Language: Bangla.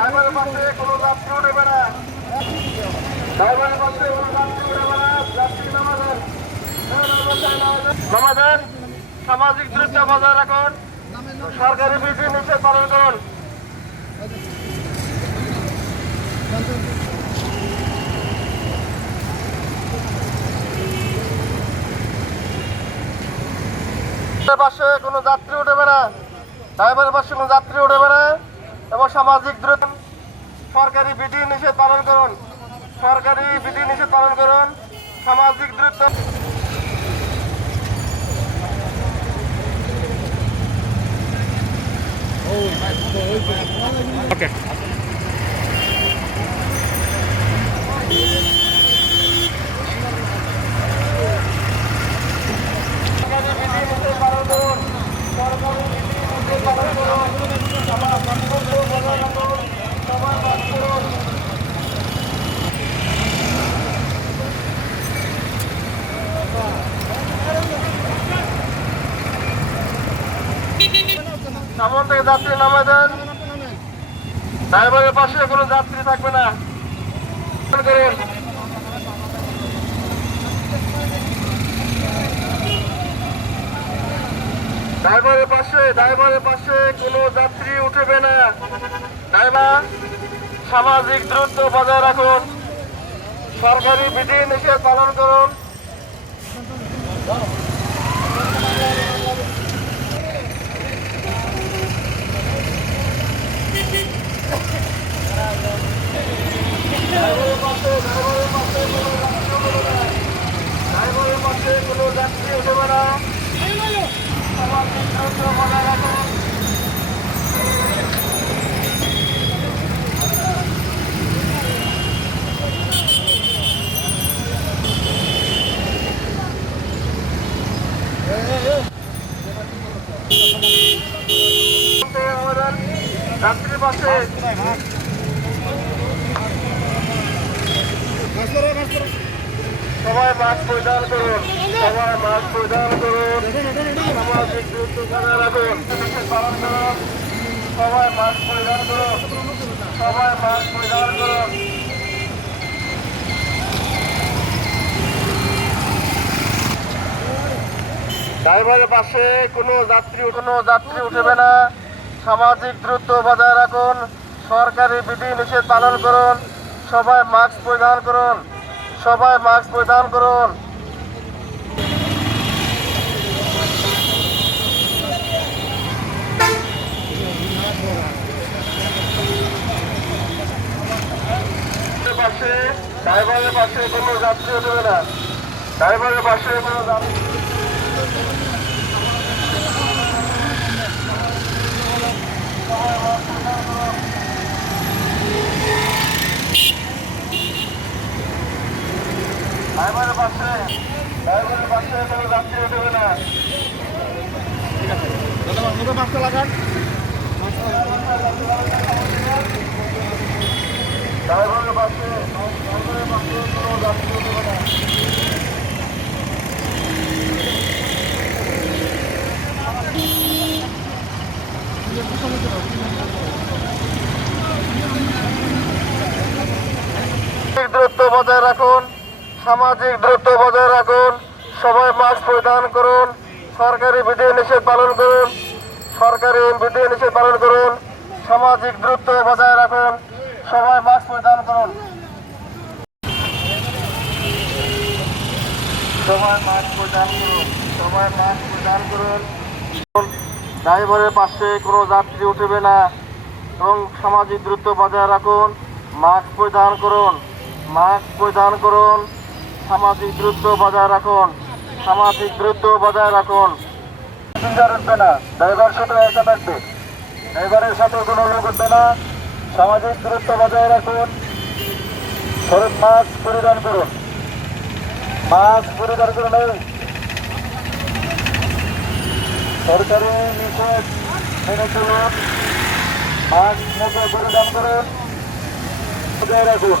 ড্রাইভারের পাশে কোনো যাত্রী উঠবে না। ড্রাইভারের পাশে কোনো যাত্রী উঠবে না। যাত্রী নামাবেন, নামাবেন। সামাজিক দূরত্ব বজায় রাখুন। সরকারি বিধি নিষেধ পালন করুন। পাশে কোনো যাত্রী উঠবে না। ড্রাইভারের পাশে কোনো যাত্রী উঠবে না এবং সামাজিক দূরত্ব সরকারি বিধি নিষেধ পালন করুন। সরকারি বিধি নিষেধ পালন করুন। সামাজিক দূরত্ব ওকে সামন থেকে যাত্রী নামায় দেন। ড্রাইভারের পাশে কোনো যাত্রী থাকবে না। ড্রাইভারের পাশে কোনো যাত্রী উঠবে না। ড্রাইভার সামাজিক দূরত্ব বজায় রাখুন। সরকারি বিধি নিষেধ পালন করুন। ড্রাইভারের পাশে কোনো যাত্রী উঠবে না। সামাজিক দূরত্ব বজায় রাখুন। যাত্রীর পাশে সবাই মাস্ক পরিধান করুন। সবাই মাস্ক পরিধান করুন। সামাজিক দূরত্ব বজায় রাখুন। পালন করুন। সবাই মাস্ক পরিধান করুন। সবাই মাস্ক পরিধান করুন। ড্রাইভারের পাশে কোনো যাত্রী উঠবে না। সামাজিক দূরত্ব বজায় রাখুন। সরকারি বিধি নিষেধ পালন করুন। সবাই মাস্ক পরিধান করুন। সবাই মাস্ক পরিধান করুন। ড্রাইভারের পাশে কোনো যাত্রী উঠবে না। ড্রাইভারের পাশে কোনো যাত্রী ড্রাইভারের পাশে কোনো যাত্রী উঠবে না। ঠিক আছে দাদা মাস্ক লাগান। ড্রাইভারের পাশে কোনো যাত্রী উঠবে না। দূরত্ব বজায় রাখুন। সামাজিক দূরত্ব বজায় রাখুন। সবাই মাস্ক পরিধান করুন। সরকারি বিধি নিষেধ পালন করুন। সরকারি বিধি নিষেধ পালন করুন। সামাজিক দূরত্ব বজায় রাখুন। সবাই মাস্ক পরিধান করুন। সবাই মাস্ক পরিধান করুন। সবাই মাস্ক পরিধান করুন। ড্রাইভারের পাশে কোনো যাত্রী উঠবে না এবং সামাজিক দূরত্ব বজায় রাখুন। মাস্ক পরিধান করুন। মাস্ক পরিধান করুন। সামাজিক দূরত্ব বজায় রাখুন। সামাজিক দূরত্ব বজায় রাখুন। প্যাসেঞ্জার উঠবে না। ড্রাইভার সাথে একা থাকবে। ড্রাইভারের সাথে কোনো লোক উঠবে না। সামাজিক দূরত্ব বজায় রাখুন। মাস্ক পরিধান করুন। মাস্ক পরিধান করুন। সরকারি নিষেধ মেনে চলুন। মাস্ক মুখে পরিধান করুন। বজায় রাখুন।